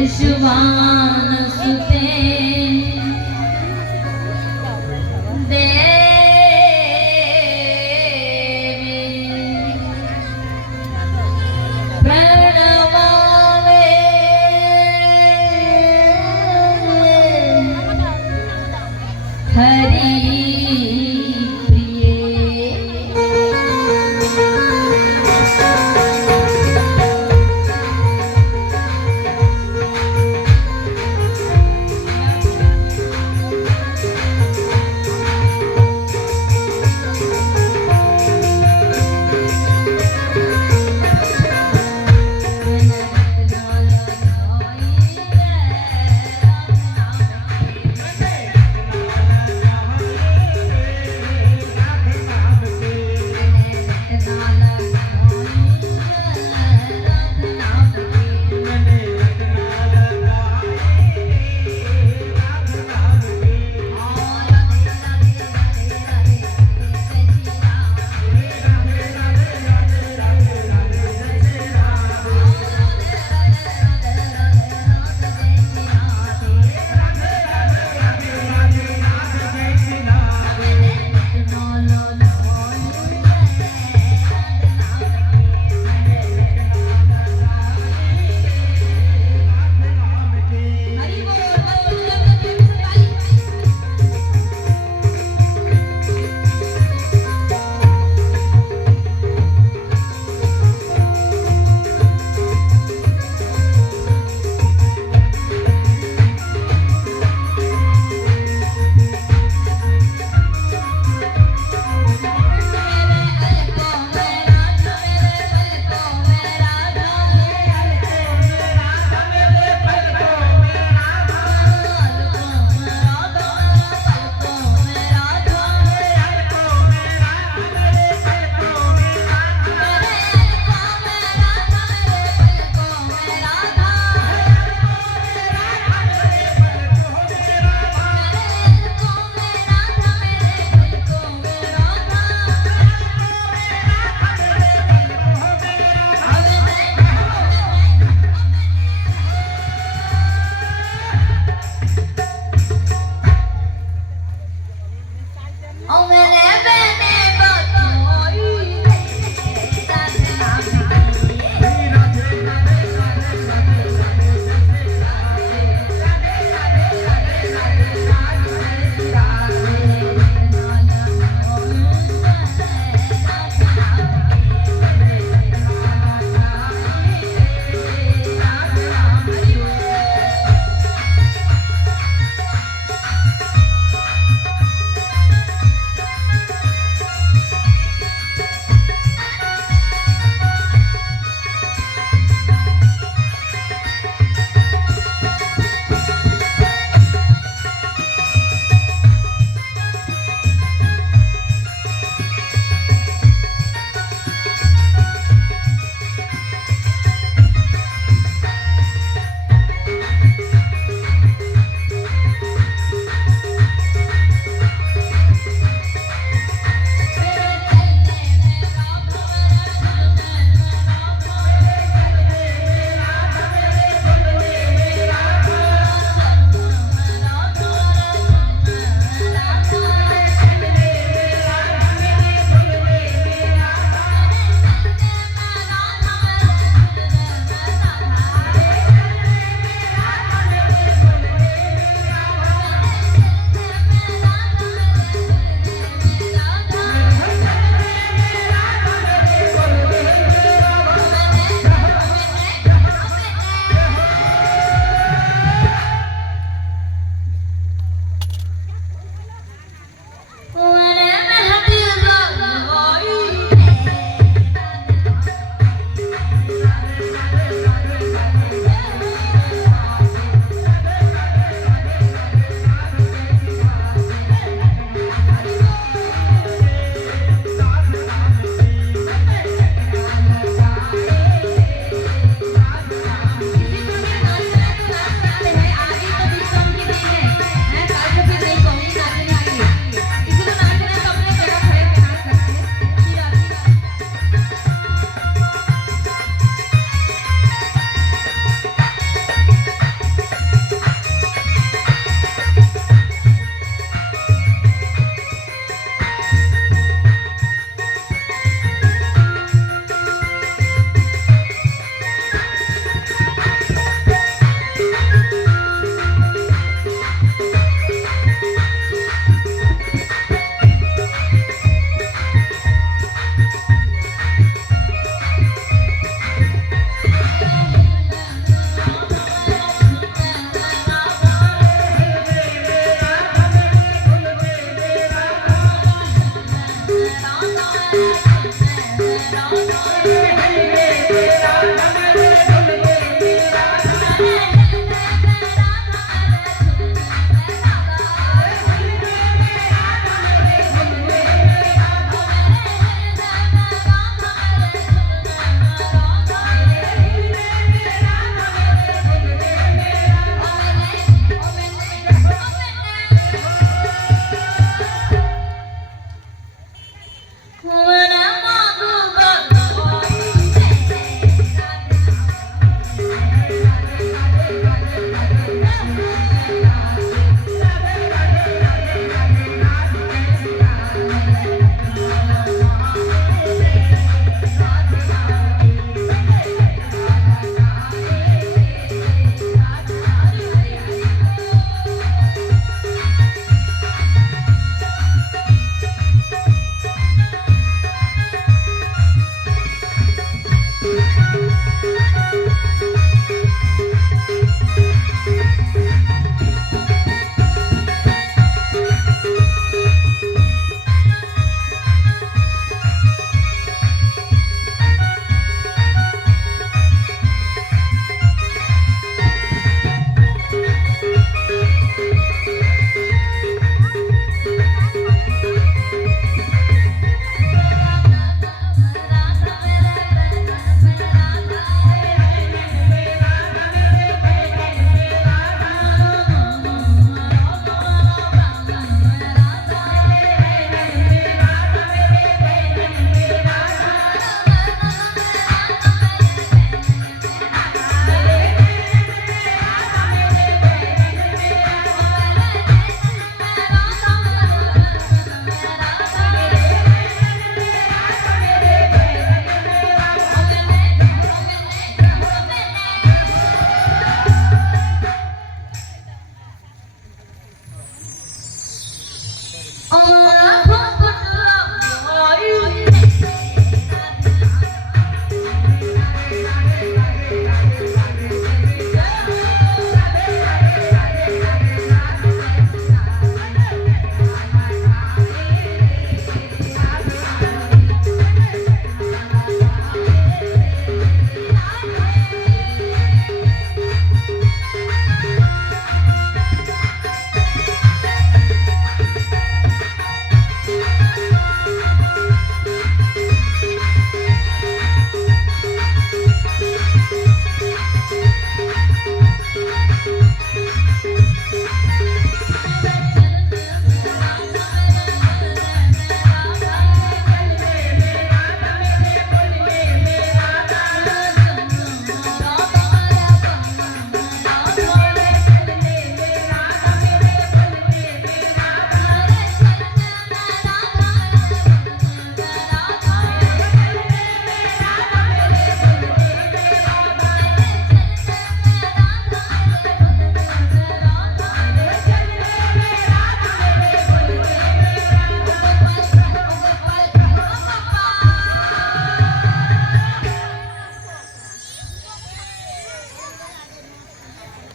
विश्वान सुते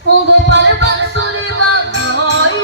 ओ गोपाल बंसुरी बागोई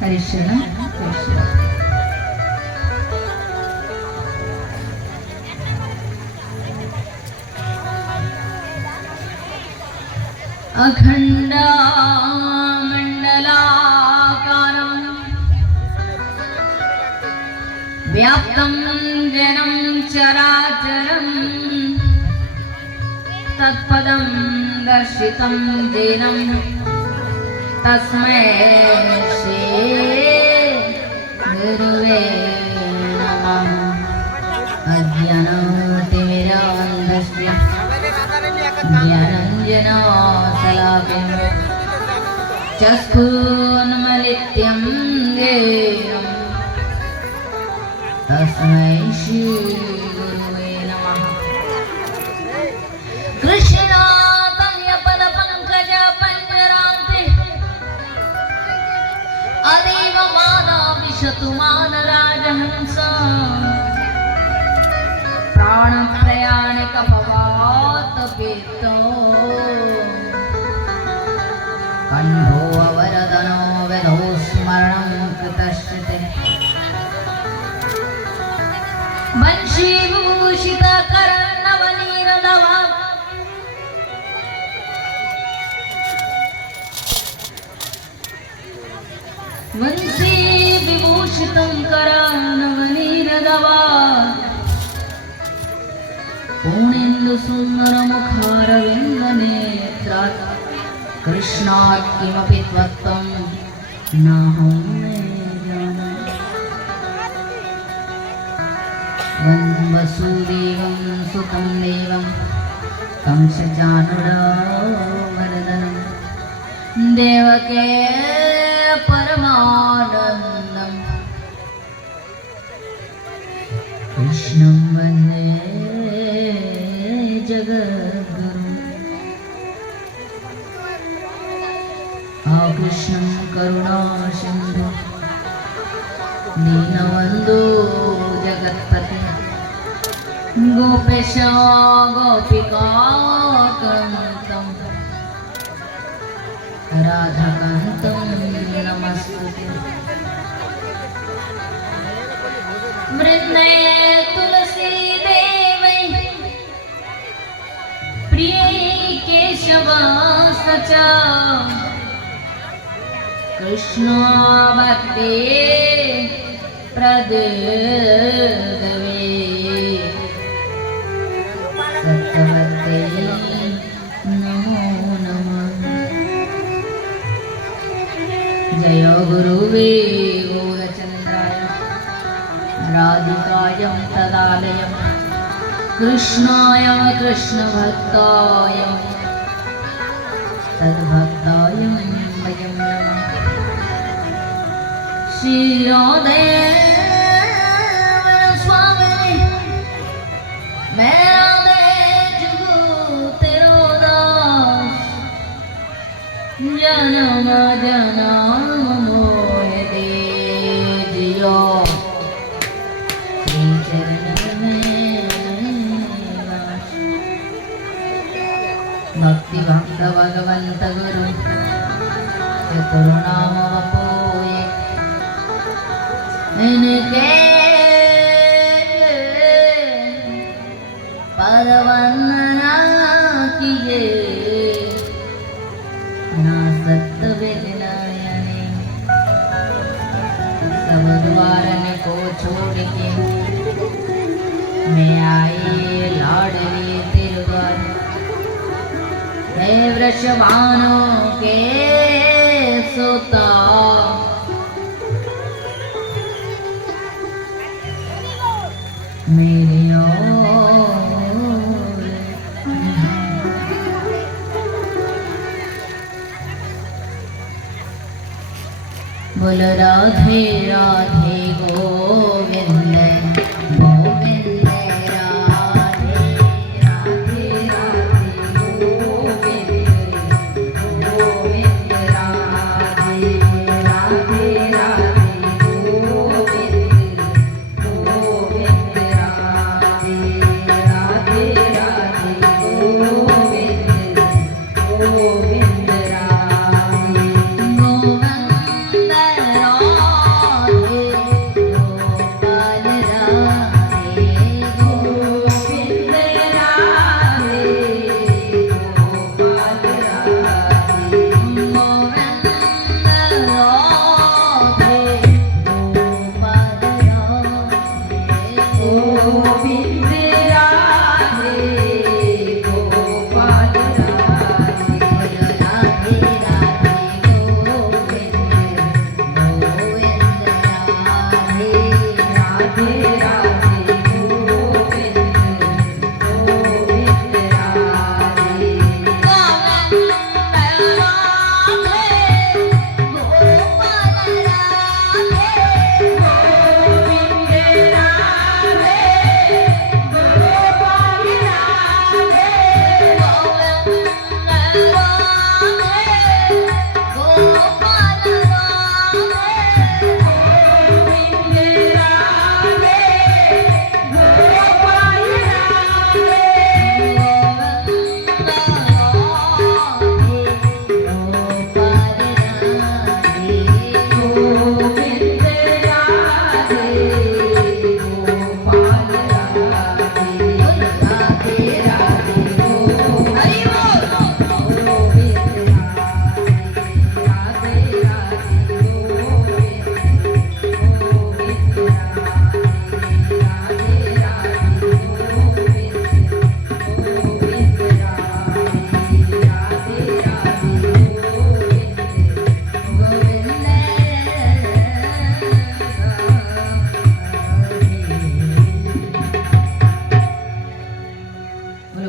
हरिशरण अखंड मंडलाकारं व्याप्तं जनं चराचरं तत्पदं दर्शितं जेनं तस्मै श्री गुरुवे नमः। अज्ञानतिमिरान्धस्य ज्ञानाञ्जनशलाकया चक्षुरुन्मीलितं येन तस्मै श्री गुरुवे नमः। अदेव मादाविशतुमान राजहंस प्राणप्रयाणिकभवात् पीतो कण्ठो अवरदनो वेदो स्मरणं कृतश्चिते वंशीभूषितकर्णवनीरदवा वंशी विभूषितं करानवनीरदवा पूर्णेन्दुसुन्दरमुखारविन्दनेत्रात् कृष्णात् किमपि त्वत्तं नाहं जाने। वसुदेवं सुतं देवं कंसचाणूरमर्दनं देवके परमानन्दं कृष्णं वन्दे जगद्गुरुम्। कृष्णं करुणासिन्धु दीनबन्धो जगत्पते गोपेश गोपिकाकान्तं राधाकान्तं नमस्ते। वृन्दै तुलसी देवै प्रियै केशवस्य च कृष्ण भक्ते प्रददवे सत्यवते नमो नमः। जय गुरुवे गौरचन्द्राय राधिकाय तदालय कृष्णाय कृष्णभक्ताय तद्भक्ताय वयं नमः। श्री राधे स्वामी मेरा दे जुगु तेरो दास जन्म जन्म मोहे दे जियो श्री चरण में भक्ति भक्त भगवंत गुरु चतुर्नाम बपोये इनके पद वंदना कीजिए। दत्तवेदनायणे सब द्वारन को छोड़ के मैं आई लाडली तेरे द्वार हे वृषभानों के सोता मेरी बोल राधे राधे गोविंद गोविंद राधे राधे राधे गोविंद गोविंद राधे राधे राधे गोविंद गोविंद राधे राधे राधे गोविंद गोविंद राधे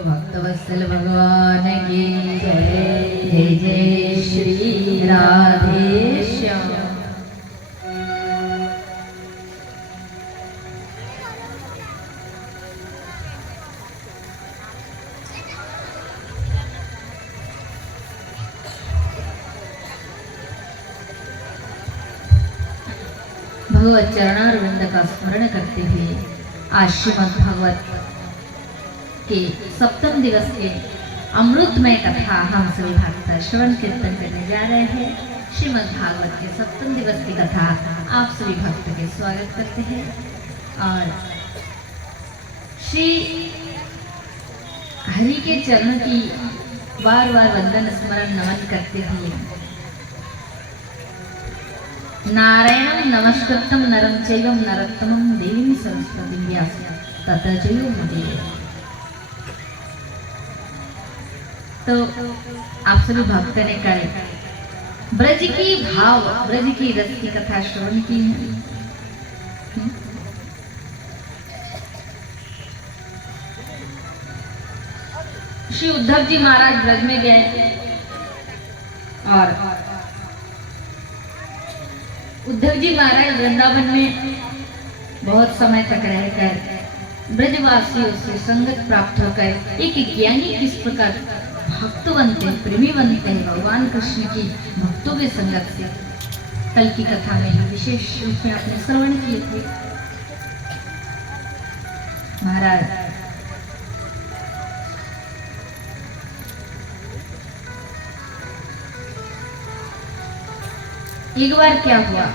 भक्तवत्सल भगवान की जय जय जय श्री राधे श्याम। भगवत चरणारविंद का स्मरण करते हुए आज श्रीमद् भागवत के सप्तम दिवस के अमृतमय कथा हम सभी भक्त श्रवण कीर्तन करने जा रहे हैं। श्रीमद् भागवत के सप्तम दिवस की कथा आप सभी भक्त के स्वागत करते हैं और श्री हरि के चरण की बार बार वंदन स्मरण नमन करते हुए नारायणं नमस्कृतं नरं चैव नरोत्तमं देवीं सरस्वतीं व्यासं ततो जयो मुदीरये। तो आप सभी भक्त ने कल ब्रज की भाव ब्रज की रस की कथा श्रवण की है। श्री उद्धव जी महाराज ब्रज में गए और उद्धव जी महाराज वृंदावन में बहुत समय तक रहकर ब्रजवासियों से संगत प्राप्त होकर एक ज्ञानी किस प्रकार भक्त बनते हैं, प्रेमी बनते हैं भगवान कृष्ण की भक्तों के संगत से, कल की कथा में विशेष रूप में आपने श्रवण किए थे। महाराज एक बार क्या हुआ,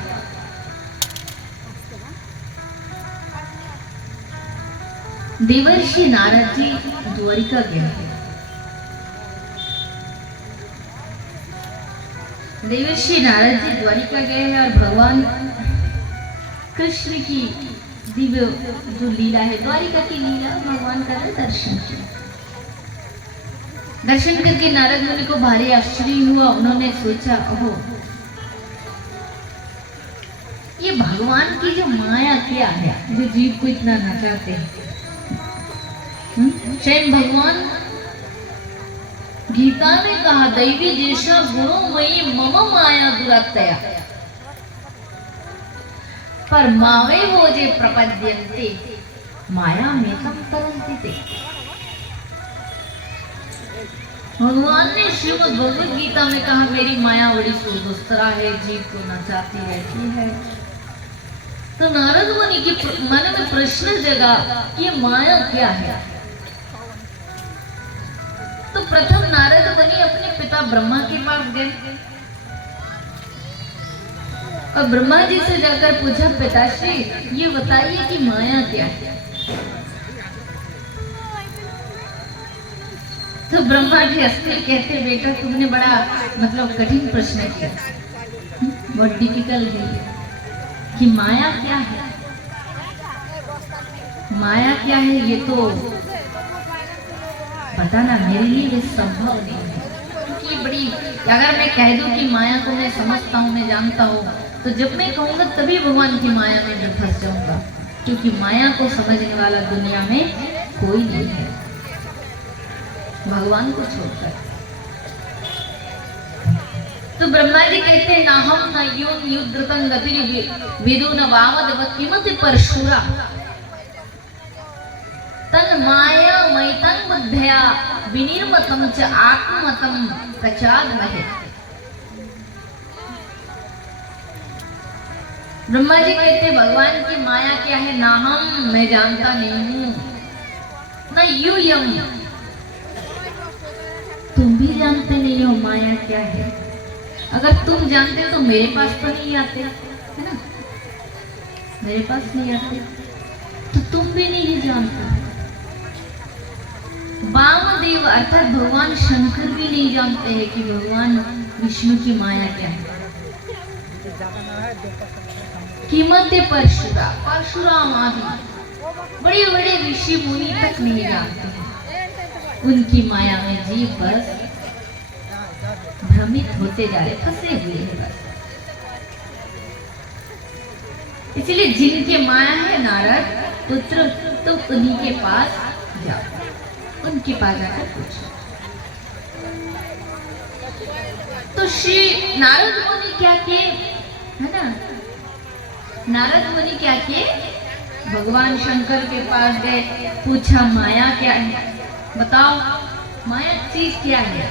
देवर्षि नारद जी द्वारिका गए देवर्षि नारद जी द्वारिका गए हैं और भगवान कृष्ण की दिव्य जो लीला है, द्वारिका की लीला, भगवान का दर्शन किया। दर्शन करके नारद मुनि को भारी आश्चर्य हुआ। उन्होंने सोचा, ओहो, ये भगवान की जो माया क्या है जो जीव को इतना नचाते हैं। स्वयं भगवान गीता में कहा, दैवी जैसा गुणोमयी मम माया दुरात्तया पर मावे वो जे प्रपद्यन्ते माया में तम तरन्ति ते। भगवान ने श्रीमद् भगवद गीता में कहा, मेरी माया बड़ी सुदुस्तरा है, जीव को नचाती रहती है। तो नारद मुनि के मन में प्रश्न जगा, ये माया क्या है। तो प्रथम नारद मुनि अपने पिता ब्रह्मा के पास गए और ब्रह्मा जी से जाकर पूछा, पिताश्री ये बताइए कि माया क्या है। तो ब्रह्मा जी हंसते कहते, बेटा तुमने बड़ा मतलब कठिन प्रश्न किया, बहुत डिफिकल्ट है कि माया क्या है। माया क्या है ये तो बताना मेरे लिए भी संभव नहीं है, क्योंकि बड़ी, अगर मैं कह दूं कि माया को मैं समझता हूँ, मैं जानता हूँ, तो जब मैं कहूँगा तभी भगवान की माया में मैं फंस जाऊंगा, क्योंकि माया को समझने वाला दुनिया में कोई नहीं है भगवान को छोड़कर। तो ब्रह्मा जी कहते, ना हम न योन युद्धतं गति विदु न वामद किमति परशुरा तन माया मैतं बुद्धया विनिर्मतं च आत्ममतं कचाद्महे। ब्रह्मा जी कहते, भगवान की माया क्या है, ना हम, मैं जानता नहीं हूँ, न यूयम, तुम भी जानते नहीं हो माया क्या है। अगर तुम जानते तो मेरे पास तो नहीं आते, है ना, मेरे पास नहीं आते, तो तुम भी नहीं जानते। वामदेव अर्थात भगवान शंकर भी नहीं जानते हैं कि भगवान विष्णु की माया क्या है। कीमत परशुरा, परशुराम आदि बड़े बड़े ऋषि मुनि तक नहीं जानते हैं। उनकी माया में जीव बस भ्रमित होते जा रहे, फंसे हुए हैं बस। इसलिए जिनके माया है नारद पुत्र, तो उन्हीं के पास जाओ, उनके पास जाकर पूछो। तो श्री नारद मुनि क्या किए, है ना, नारद मुनि क्या किए, भगवान शंकर के पास गए, पूछा माया क्या है, बताओ माया चीज क्या है।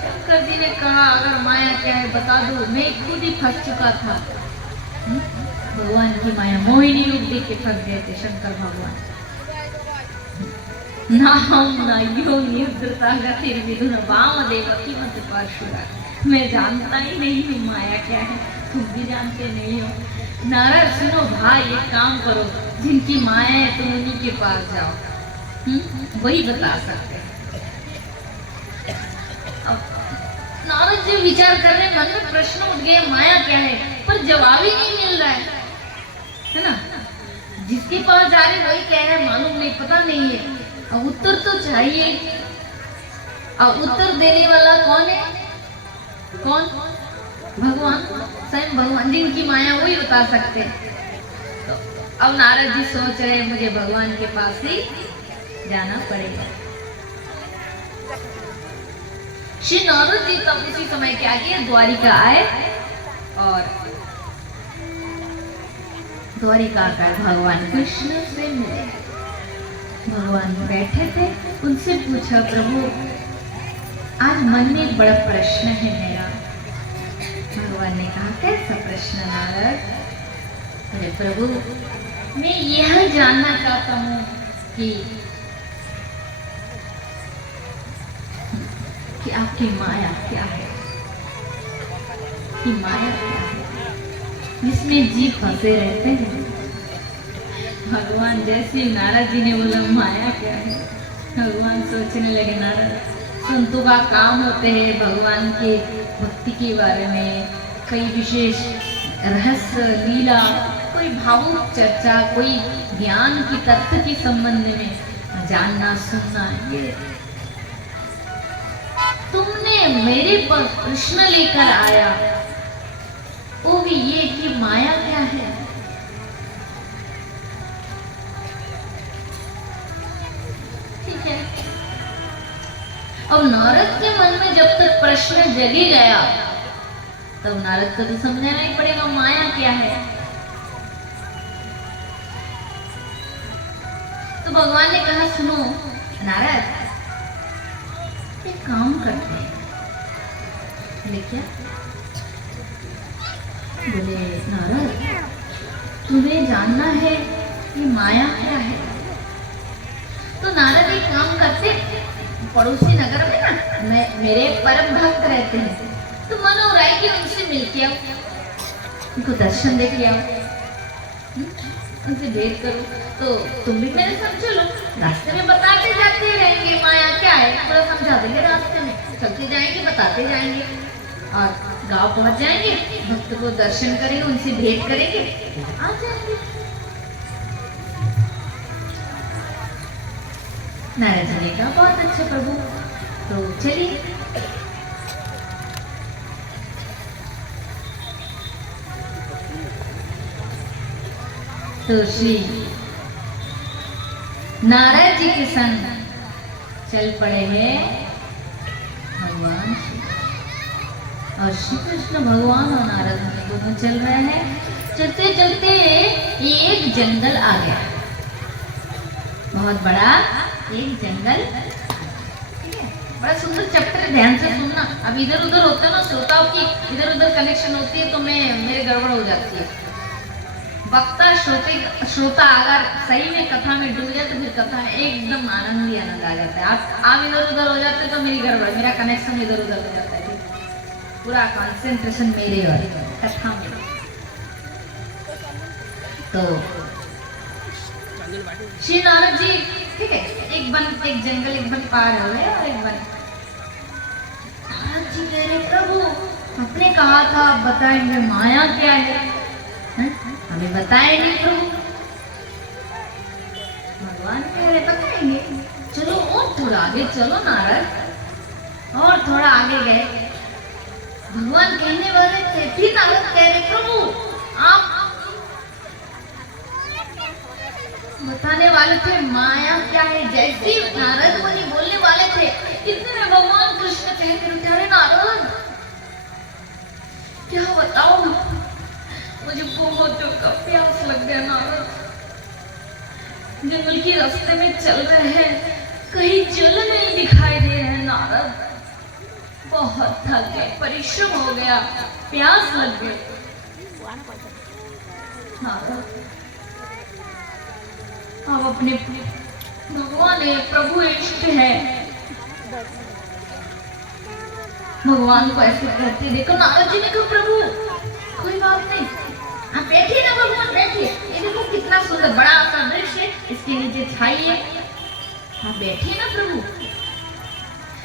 शंकर जी ने कहा, अगर माया क्या है बता दो, मैं खुद ही फंस चुका था। भगवान की माया मोहिनी रूप देख के फंस गए थे शंकर भगवान। ना हम ना यो निद्रता गतिर विदुर वामदेव कीमत परशुरा, मैं जानता ही नहीं हूँ माया क्या है, तुम भी जानते नहीं हो। नारद सुनो भाई, एक काम करो, जिनकी माया है तुम उन्हीं के पास जाओ, वही बता सकते हैं। नारद जी विचार कर रहे, मन में प्रश्न उठ गए, माया क्या है, पर जवाब ही नहीं मिल रहा है ना। जिसके पास जा रहे वही कह रहे मालूम नहीं, पता नहीं है। अब उत्तर तो चाहिए, अब उत्तर देने वाला कौन है, कौन, भगवान, स्वयं भगवान, जिनकी माया वही बता सकते। तो अब नारद जी सोच रहे, मुझे भगवान के पास ही जाना पड़ेगा। श्री नारद जी तब उसी समय क्या किए, द्वारिका आए और द्वारिका का भगवान कृष्ण से मिले। भगवान बैठे थे, उनसे पूछा, प्रभु आज मन में एक बड़ा प्रश्न है मेरा। भगवान ने कहा, कैसा प्रश्न नारद। अरे प्रभु, मैं यह जानना चाहता हूँ कि आपकी माया क्या है, कि माया क्या है जिसमें जीव फंसे रहते हैं। भगवान जैसे नारद जी ने बोला माया क्या है, भगवान सोचने लगे, नारद संतों का काम होते हैं भगवान के भक्ति के बारे में, कई विशेष रहस्य लीला, कोई भावुक चर्चा, कोई ज्ञान की तत्व के संबंध में जानना सुनना, ये तुमने मेरे पर प्रश्न लेकर आया, वो भी ये कि माया क्या है। ठीक है, अब नारद के मन में जब तक प्रश्न जगी गया तब नारद को तो समझाना ही पड़ेगा माया क्या है। तो भगवान ने कहा सुनो नारद, एक काम करते हैं। बोले क्या? बोले नारद, तुम्हें जानना है कि माया क्या है। तो नारद एक काम करते, पड़ोसी नगर में ना मेरे परम भक्त रहते हैं, तो मन हो रहा है कि उनसे मिल के आओ, उनको दर्शन दे के आओ, उनसे भेंट करो। तो तुम भी मेरे साथ चलो, रास्ते में बताते जाते रहेंगे माया क्या है, थोड़ा समझा देंगे, रास्ते में चलते जाएंगे बताते जाएंगे, और गांव पहुंच जाएंगे, भक्त को दर्शन करेंगे, उनसे भेंट करेंगे, आ जाएंगे। नारद जी ने कहा बहुत अच्छा प्रभु, तो चलिए। तो श्री नारद जी के संग चल पड़े हैं भगवान श्री, और श्री कृष्ण भगवान और नारद मुनि दोनों चल रहे हैं। चलते चलते एक जंगल आ गया, बहुत बड़ा एक जंगल, बड़ा सुंदर चैप्टर, ध्यान से सुनना। अब इधर उधर होता है ना श्रोताओं की, इधर उधर कनेक्शन होती है तो मेरे गड़बड़ हो जाती है। वक्ता श्रोता अगर सही में कथा में डूब जाए तो फिर कथा एकदम आनंद ही आनंद आ जाता है। आप इधर उधर हो जाते तो मेरी गड़बड़, मेरा कनेक्शन इधर उधर हो जाता है, पूरा कंसंट्रेशन मेरे और कथा में। तो श्री नारद जी, ठीक है, एक जंगल एक वन पार हो गए, और एक वन। नारद जी कह रहे प्रभु आपने कहा था बताएंगे माया क्या है, हमें बताए नहीं प्रभु। भगवान कह रहे बताएंगे, चलो और थोड़ा आगे चलो नारद, और थोड़ा आगे गए। भगवान कहने वाले थे, फिर नारद कह रहे प्रभु आप बताने वाले थे माया क्या है। जैसे नारद मुनि बोलने वाले थे इतने में भगवान कृष्ण कहकर उठे, अरे नारद क्या बताओ, मुझे बहुत जोर का प्यास लग गया नारद, जंगल के रास्ते में चल रहे हैं, कहीं जल नहीं दिखाई दे रहे हैं नारद, बहुत थक गए, परिश्रम हो गया, प्यास लग गई नारद। आप अपने भगवान है, प्रभु इष्ट है, भगवान को ऐसे कहते देखो। नारद जी ने कहा प्रभु कोई बात नहीं, आप बैठिए ना भगवान, बैठिए, ये देखो कितना सुंदर बड़ा सा दृश्य, इसके नीचे छाई है, आप बैठिए ना प्रभु।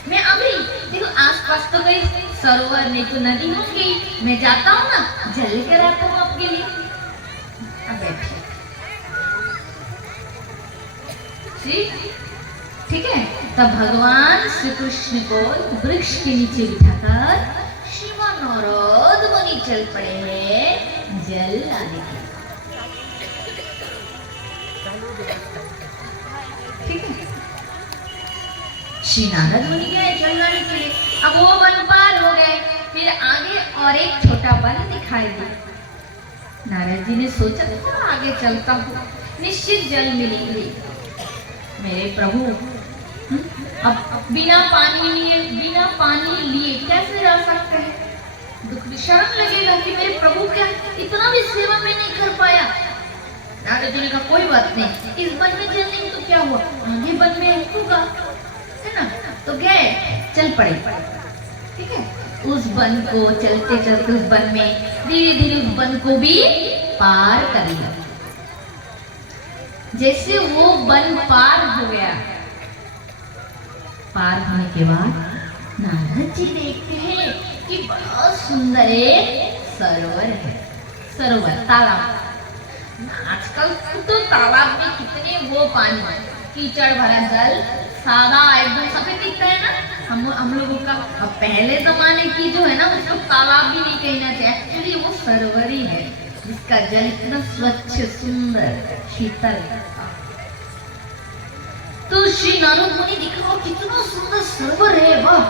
मैं अभी देखो आसपास तो कोई सरोवर नहीं तो नदी होगी, मैं जाता हूँ ना जल लेकर आता हूँ आपके लिए, आप बैठिए। ठीक है, तब भगवान श्री कृष्ण को वृक्ष के नीचे बिठाकर श्रीमान नारद मुनि चल पड़े हैं जल लाने के। ठीक है, श्री नारद मुनि गए जल लाने के लिए। अब वो वन पार हो गए, फिर आगे और एक छोटा वन दिखाई दिया। नारद जी ने सोचा था आगे चलता हूँ, निश्चित जल मिलेंगे मेरे प्रभु। अब बिना पानी लिए कैसे जा सकते हैं, दुख शर्म लगेगा कि मेरे प्रभु क्या इतना भी सेवा में नहीं कर पाया। नारद जी ने कहा कोई बात नहीं, इस वन में जल नहीं तो क्या हुआ, आगे वन में होगा, है ना। तो गए, चल पड़े। ठीक है, उस वन को चलते चलते उस वन में धीरे धीरे उस वन को भी पार कर लिया। जैसे वो वन पार हो गया, पार होने के बाद नारद जी देखते हैं कि बहुत सुंदर एक सरोवर है, सरोवर तालाब। आजकल तो तालाब में कितने वो पानी, कीचड़ भरा जल, सादा एकदम सफेद दिखता है ना हम लोगों का। अब पहले जमाने की जो है ना, उसको तालाब भी नहीं कहना चाहिए, एक्चुअली वो सरोवर ही है, जिसका जल इतना स्वच्छ सुंदर शीतल। तो श्री नारद मुनि दिखाओ कितना सुंदर सरोवर है, वाह,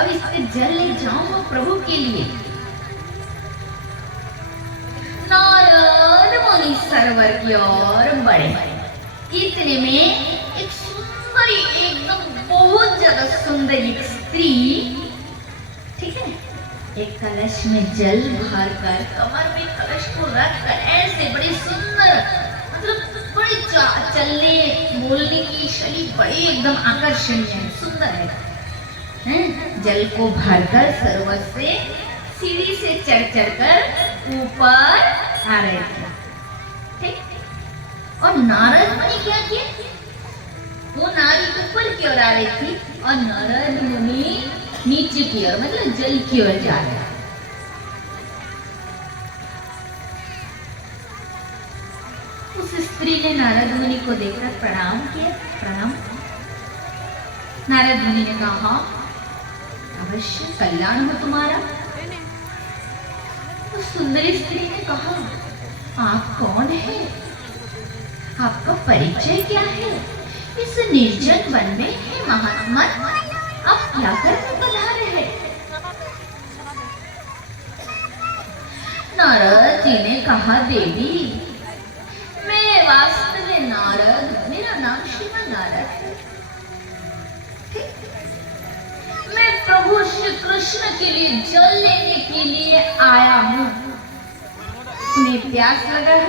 अब इसके जल ले जाऊंगा प्रभु के लिए। नारद मुनि सरोवर की ओर बढ़े। इतने में एक सुंदर, एकदम बहुत ज्यादा सुंदर एक स्त्री, ठीक है, एक कलश में जल भर कर, कमर में कलश को रख कर, ऐसे बड़े सुंदर, मतलब बड़े चलने बोलने की शैली बड़ी एकदम आकर्षणीय है, सुंदर है। जल को भरकर सरोवर से सीढ़ी से चढ़ कर ऊपर आ रहे थे, ठीक। और नारद मुनि क्या किए, वो नारी ऊपर की ओर आ रही थी और नारद मुनि नीचे की ओर, मतलब जल की ओर जा रहे। उस स्त्री ने नारद मुनि को देखकर प्रणाम किया, प्रणाम। नारद मुनि ने कहा, अवश्य कल्याण हो तुम्हारा। उस सुंदरी स्त्री ने कहा, आप कौन है, आपका परिचय क्या है, इस निर्जन वन में है महात्मा, आप क्या करने पधारे हैं? नारद जी ने कहा, देवी मैं वास्तव में नारद, मेरा नाम श्रीमान नारद है, मैं प्रभु श्री कृष्ण के लिए जल लेने के लिए आया हूँ। उन्हें प्यास लगा है,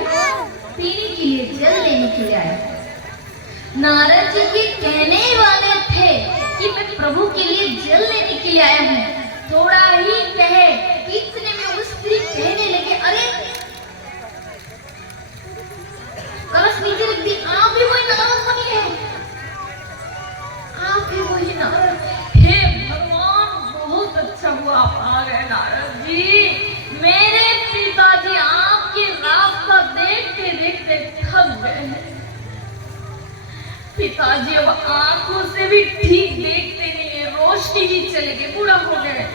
पीने के लिए जल लेने के लिए आया। नारद जी के कहने वाले थे कि मैं प्रभु के लिए जल लेने के लिए आया हूँ। थोड़ा ही कहे, इतने में उस स्त्री कहने लगे, अरे कलश नीचे रख दी, आप भी वही नारद मुनि है, आप भी वही नारद। हे भगवान, बहुत अच्छा हुआ आप आ गए नारद जी। मेरे पिताजी आपके रास्ता देखते देखते थक गए हैं। पिताजी अब आंखों से भी ठीक देखते नहीं है, रोशनी भी चले गए, बूढ़ा हो गए।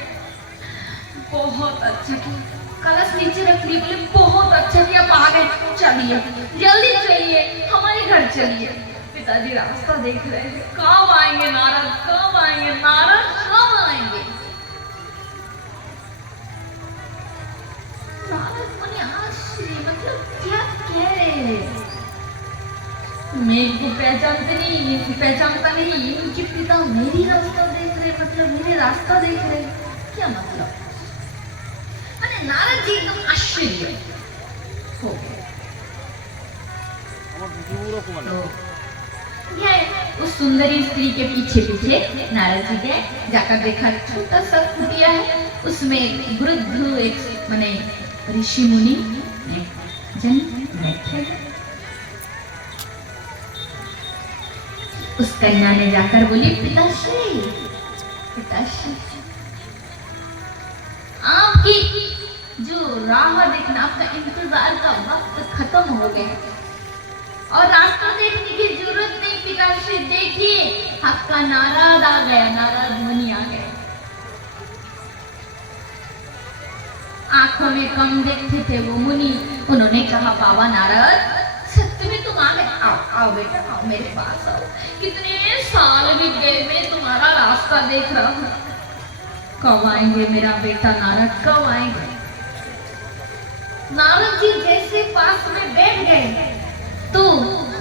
बहुत अच्छा किया, कलश नीचे रख ली, बोले बहुत अच्छा किया, आप आ गए, चलिए जल्दी चलिए हमारे घर चलिए। पिताजी रास्ता देख रहे हैं, कब आएंगे नारद, कब आएंगे नारद, कब आएंगे। नारद मुनि आश्चर्य, मतलब क्या कह रहे हैं, मेरे को पहचानते नहीं, इनको पहचानता नहीं, इनके पिता मेरी रास्ता देख रहे, मतलब मेरे रास्ता देख रहे, क्या मतलब। मैंने नारद जी एकदम आश्चर्य हो गए। तो उस सुंदरी स्त्री के पीछे पीछे नारद जी गए, जाकर देखा छोटा सा कुटिया है, उसमें वृद्ध एक माने ऋषि मुनि जन बैठे हैं। उस कन्या ने जाकर बोली, पिताश्री, पिताश्री, आपकी जो राह देखना, आपका इंतजार का वक्त खत्म हो गया और रास्ता देखने की जरूरत नहीं। पिताश्री देखिए, आपका नारद आ गया, नारद मुनि आ गए। आंखों में कम देखते थे वो मुनि, उन्होंने कहा, बाबा नारद, सत्य में तुम आ गए, आओ आओ बेटा, आओ मेरे पास आओ, कितने साल बीत गए, मैं तुम्हारा रास्ता देख रहा हूँ, कब आएंगे मेरा बेटा नारद, कब आएंगे। नारद जी जैसे पास में बैठ गए तो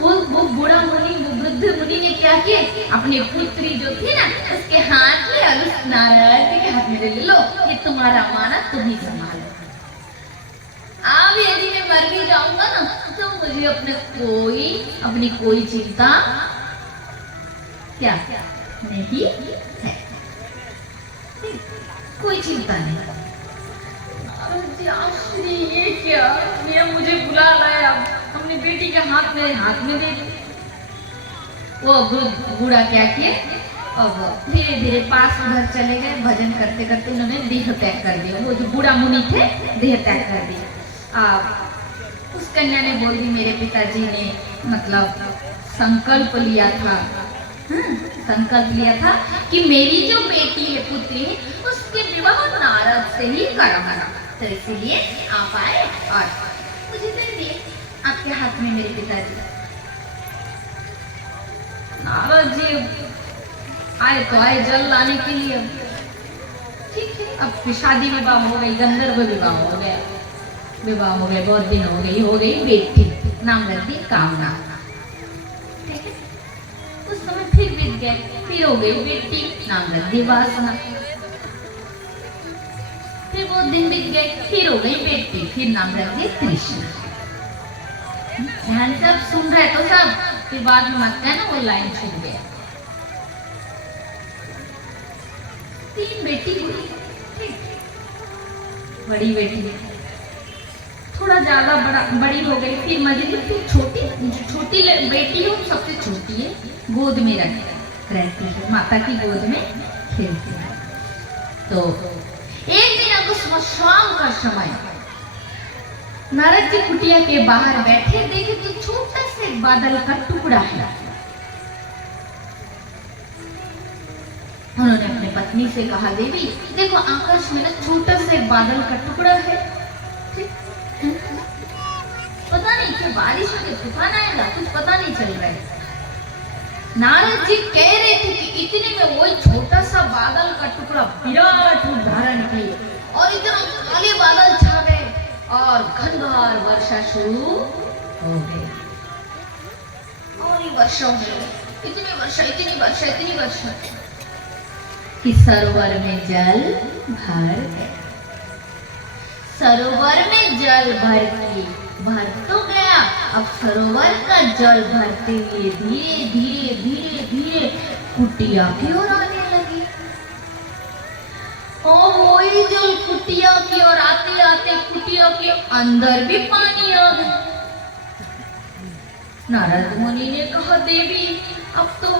वो बूढ़ा मुनि, वो वृद्ध मुनि ने क्या किया, अपनी पुत्री जो थी ना, उसके हाथ में और उस नारद के हाथ में ले लो, ये तुम्हारा अमानत, तुम ही संभालो। अब यदि मैं मर भी जाऊंगा ना, तो मुझे अपनी कोई चिंता क्या नहीं है, कोई चिंता नहीं। ये क्या, ये मुझे बुला लाया, अपनी बेटी के हाथ में दे। वो बूढ़ा क्या किए, अब धीरे धीरे पास उधर चले गए, भजन करते करते उन्होंने देह त्याग कर दिया। वो जो बूढ़ा मुनि थे देह त्याग कर दिया। उस कन्या ने बोल दी मेरे पिताजी ने मतलब संकल्प लिया था, संकल्प लिया था कि मेरी जो बेटी है पुत्री है उसके विवाह नारद से ही कराना, तो इसलिए आप आए और मुझे दे दिए आपके हाथ में मेरे पिताजी। नारद जी आए तो आए जल लाने के लिए। ठीक है, अब शादी विवाह हो गई, गंधर्व विवाह हो गया, विवाह हो गया, बहुत दिन हो गई बेटी, नाम रख दी कामना। ठीक है, उस समय फिर बीत गए, फिर हो गई बेटी, नाम रख दी वासना। फिर बहुत दिन बीत गए, फिर हो गई बेटी, फिर नाम रख दी तृष्णा। ध्यान से अब सुन रहे तो सब, फिर बाद में मत कहना वो लाइन छूट गया। 3 बेटी हुई, बड़ी बेटी थोड़ा ज्यादा बड़ी हो गई, फिर मझली, फिर छोटी बेटी है, सबसे छोटी है, गोद में रहती है, माता की गोद में खेलती है। तो एक दिन अगर शाम का समय नारद जी कुटिया के बाहर बैठे, देखे तो छोटा से बादल का टुकड़ा है। उन्होंने अपनी पत्नी से कहा देवी देखो आकाश में ना छोटा सा बादल का टुकड़ा है, ठीक, पता नहीं कि बारिश के तूफान आएगा, कुछ पता नहीं चल रहा है। नारद जी कह रहे थे कि इतने में वही छोटा सा बादल का टुकड़ा विराट रूप धारण किए और इतना काले बादल छा गए और घनघोर वर्षा शुरू हो गई। और ये वर्षा हो गई, इतनी वर्षा, इतनी वर्षा, इतनी वर्षा कि सरोवर में जल भर गया। सरोवर में जल भर तो गया, अब सरोवर का जल भरते हुए धीरे धीरे धीरे धीरे कुटिया की ओर आने लगी। और वही जल कुटिया की ओर आते आते कुटिया के अंदर भी पानी आ गया। नारद मुनि ने कहा देवी अब तो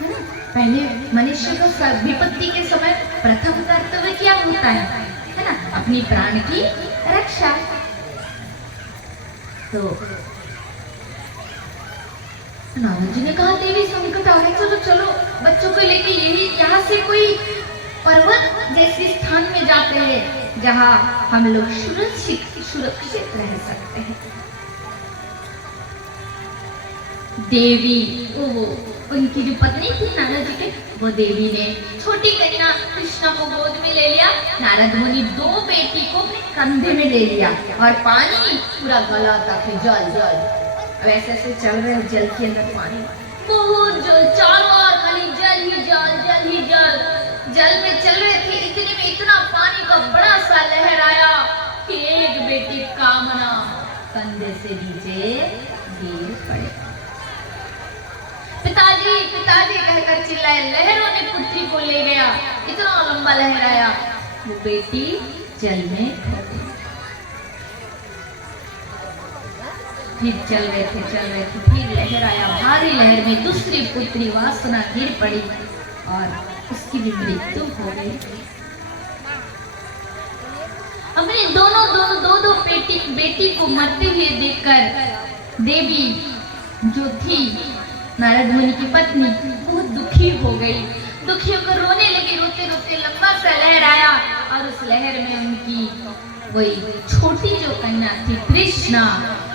पहले मनुष्य को विपत्ति के समय प्रथम कर्तव्य क्या होता है ना, अपनी प्राण की रक्षा। तो नारद जी ने कहा देवी संकट आ गए, चलो चलो बच्चों को लेके यही यहाँ से कोई पर्वत जैसे स्थान में जाते हैं जहाँ हम लोग सुरक्षित रह सकते हैं। देवी वो उनकी जो पत्नी थी नारद जी के, वो देवी ने छोटी कन्या कृष्णा को गोद में ले लिया। नारद मुनि 2 बेटी को अपने कंधे में ले लिया और पानी पूरा गला तक जल जल, ऐसे ऐसे चल रहे, जल के अंदर पानी, बहुत जल, चारों ओर खाली जल ही जल, जल ही जल, जल में चल रहे थे। इतने में इतना पानी का बड़ा सा लहर आया कि एक बेटी कामना कंधे से नीचे गिर पड़े। पिताजी पिताजी कहकर चिल्लाए, लहरों ने पुत्री को ले गया, इतना लंबा लहर आया, वो बेटी जल में खो गई। फिर चल रहे थे फिर लहर आया, भारी लहर में दूसरी पुत्री वासना गिर पड़ी और उसकी भी मृत्यु हो गई। अपने दो बेटी को मरते हुए देखकर देवी जो थी नारद मुनि की पत्नी बहुत दुखी हो गई, दुखी होकर रोने लगी। रोते रोते लंबा सा लहर आया और उस लहर में उनकी वही छोटी जो कन्या थी कृष्णा,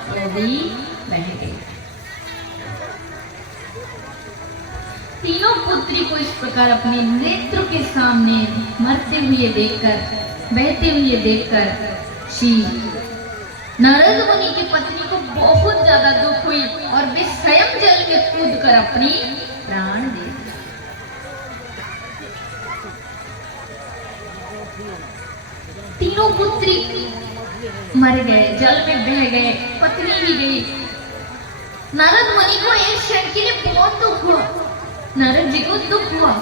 वो भी बह गई। तीनों पुत्री को इस प्रकार अपने नेत्र के सामने मरते हुए देखकर, बहते हुए देखकर श्री नारद मुनि की पत्नी को बहुत ज्यादा दुख हुई और वे स्वयं जल में कूदकर अपनी प्राण दे दी। तीनों पुत्री मर गए, जल में बह गए, पत्नी भी गई। नारद मुनि को एक क्षण के लिए बहुत दुख हुआ, नारद जी को दुख हुआ,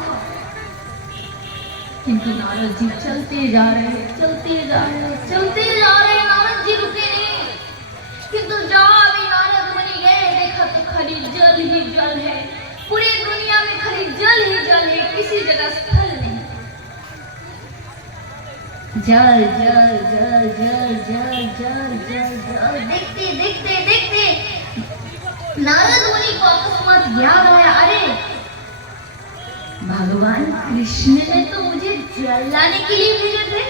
किंतु नारद जी चलते जा रहे, नारद जी रुके नहीं। किंतु जहाँ भी नारद मुनि गए देखा तो खाली जल ही जल है, पूरी दुनिया में खाली जल ही जल जल जल जल जल जल जल जल जल देखते देखते देखते नारद मुनि को अकस्मात याद आया, अरे भगवान कृष्ण ने तो मुझे जल लाने के लिए भेजे थे,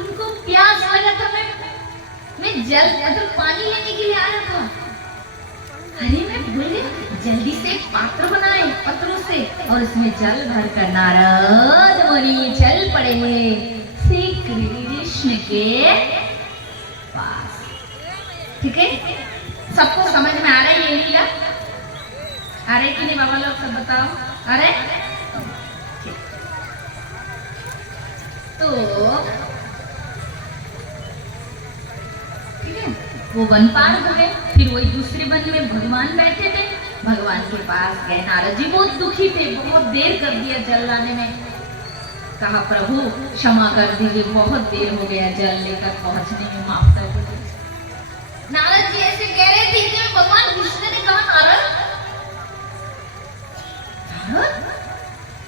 उनको प्यास लगा था, मैं जल मतलब पानी लेने के लिए आया था। अरे मैं भूल गई, जल्दी से पात्र बनाए पत्रों से और उसमें जल भरकर नारद मुनि चल पड़े श्री कृष्ण के पास। ठीक है, सबको समझ में आ रहा है ये लीला? आ रहे कि नहीं बाबा लोग, सब बताओ आ रहे? तो ठीक है, वो वन पार हो गए, फिर वही दूसरे वन में भगवान बैठे थे, भगवान के पास गए। नारद जी बहुत दुखी थे, बहुत देर कर दिया जल लाने में। कहा प्रभु क्षमा कर दीजिए, बहुत देर हो गया जल लेकर पहुंचने में, माफ कर दीजिए। नारद जी ऐसे कह रहे थे कि भगवान कृष्ण ने कहा, नारद नारद,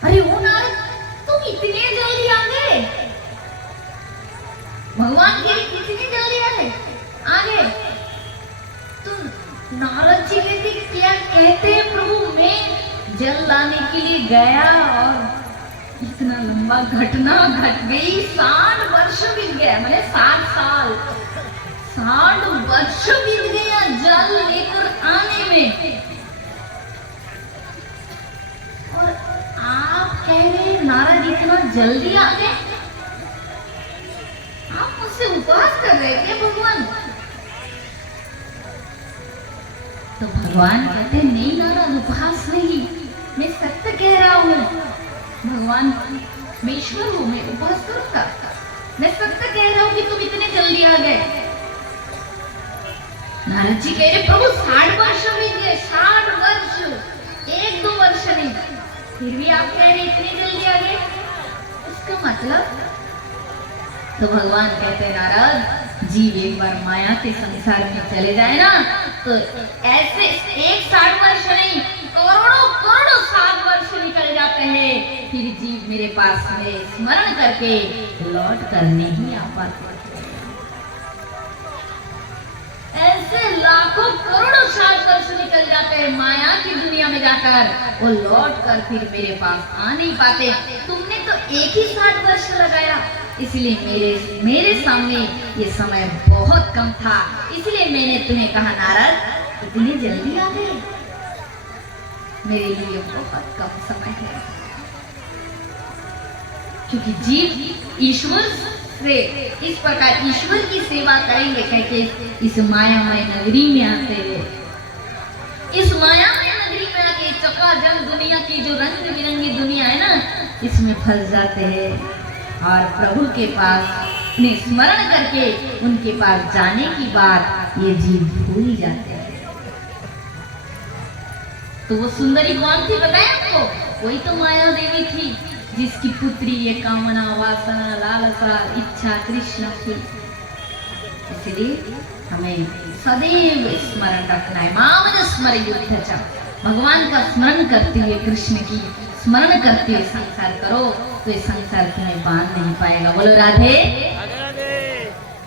अरे वो नारद तुम इतने जल्दी आ गए, भगवान के कितनी जल्दी आ गए। तो नारद जी कहते क्या कहते हैं प्रभु, मैं जल लाने के लिए गया और इतना लंबा घटना घट गई, 60 वर्ष बीत गया, मैंने 60 साल 60 वर्ष बीत गया जल लेकर आने में, और आप कह रहे नारद इतना जल्दी आ गए, आप मुझसे उपवास कर रहे थे भगवान? तो भगवान कहते नहीं नारद, उपहास नहीं, मैं सत्य कह रहा हूँ, भगवान मैं ईश्वर हूँ, मैं उपहास करूंगा, मैं सत्य कह रहा हूँ कि तुम इतने जल्दी आ गए। नारद जी कह रहे प्रभु 60 वर्ष बीत गए, 60 वर्ष, 1-2 वर्ष नहीं, फिर भी आप कह रहे इतनी जल्दी आ गए, इसका मतलब? तो भगवान कहते नारद जीव एक बार माया के संसार में चले जाए ना, तो ऐसे 60 वर्ष नहीं, करोड़ों करोड़ों 60 वर्ष निकल जाते हैं, फिर जीव मेरे पास में स्मरण करके लौट कर नहीं आ पाते। ऐसे लाखों करोड़ों 60 वर्ष निकल जाते हैं माया की दुनिया में जाकर, वो लौट कर फिर मेरे पास आ नहीं पाते। तुमने तो एक ही 60 वर्ष लगाया, इसलिए मेरे सामने ये समय बहुत कम था, इसलिए मैंने तुम्हें कहा नारद इतनी जल्दी आ गए, मेरे लिए बहुत कम समय है। क्योंकि जीव ईश्वर से इस प्रकार ईश्वर की सेवा करेंगे कहते इस मायामय नगरी में आते हुए, इस मायामय नगरी में आके चकाचौंध दुनिया की जो रंग बिरंगी दुनिया है ना, इसमें फंस जाते हैं और प्रभु के पास में स्मरण करके उनके पास जाने की बात ये जीव भूल जाते हैं। तो वो सुंदरी कौन थी बताया आपको? वही तो माया देवी थी, जिसकी पुत्री ये कामना वासना लालसा इच्छा कृष्ण थी। इसलिए हमें सदैव स्मरण रखना है, मामन स्मर युद्धचा, भगवान का स्मरण करते हुए कृष्ण की स्मरण करते हुए संसार करो, तो इस संसार तुम्हें बांध नहीं पाएगा। बोलो राधे।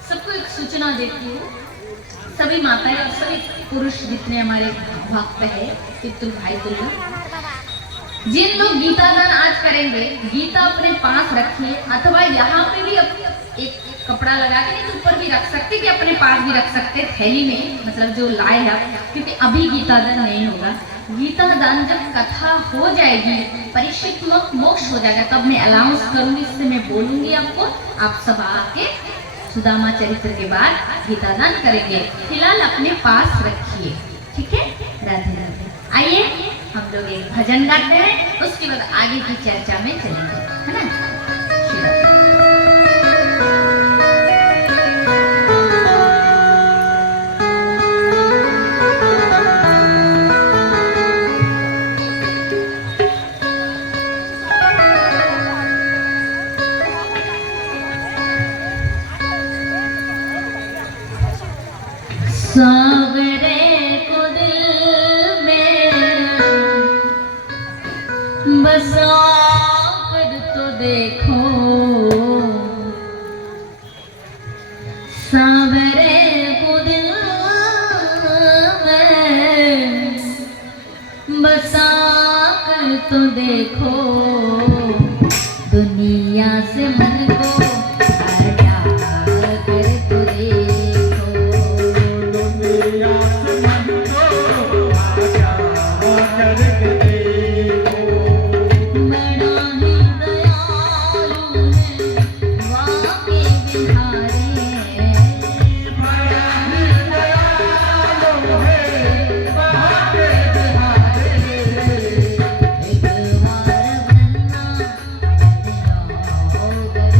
सबको एक सूचना देती हूँ, सभी माताएं और सभी पुरुष जितने हमारे भक्त है, पितृ भाई तुल्य, जिन लोग गीता दान आज करेंगे, गीता अपने पास रखिए, अथवा यहाँ पे भी एक कपड़ा लगा के नहीं तो ऊपर भी रख सकते, कि अपने पास भी रख सकते थैली में, मतलब जो लाए हैं, क्योंकि अभी गीता दान नहीं होगा। गीता दान जब कथा हो जाएगी, परीक्षित मोक्ष हो जाएगा, तब मैं अनाउंस करूंगी, इससे मैं बोलूंगी आपको, आप सब आके सुदामा चरित्र के बाद गीता दान करेंगे। फिलहाल अपने पास रखिए, ठीक है। राधे राधे। आइए हम लोग एक भजन गाते हैं, उसके बाद आगे की चर्चा में चलेंगे, है ना। सावरे को दिल में बसा कर तो देखो, सावरे को दिल में बसा कर तो देखो, दुनिया से मन को हटा कर तो देखो, दुनिया से मन को हटा कर देखो। बड़ा ही दयालु है वाके बिहारी, बड़ा ही दयालु है वाके बिहारी। एक बार बनना जाओ कर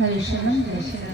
हरिश्चंद्र